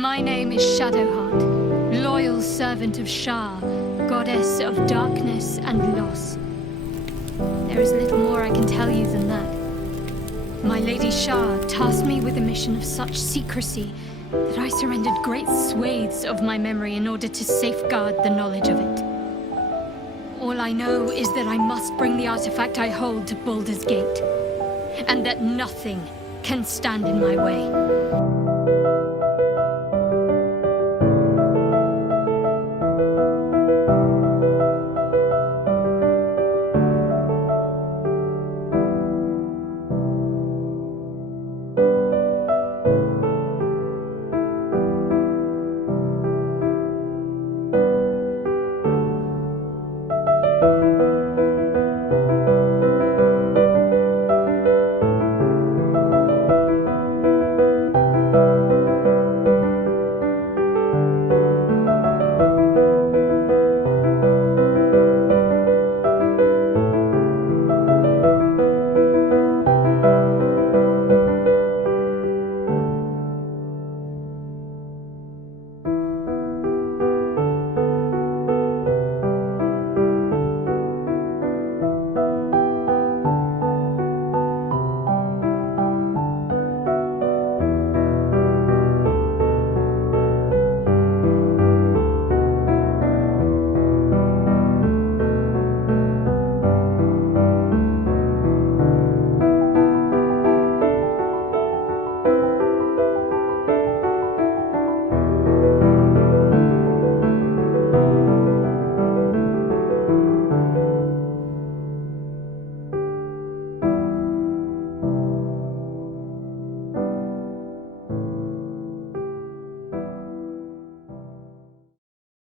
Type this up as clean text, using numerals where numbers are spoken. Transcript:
My name is Shadowheart, loyal servant of Shar, goddess of darkness and loss. There is little more I can tell you than that. My Lady Shar tasked me with a mission of such secrecy that I surrendered great swathes of my memory in order to safeguard the knowledge of it. All I know is that I must bring the artifact I hold to Baldur's Gate, and that nothing can stand in my way.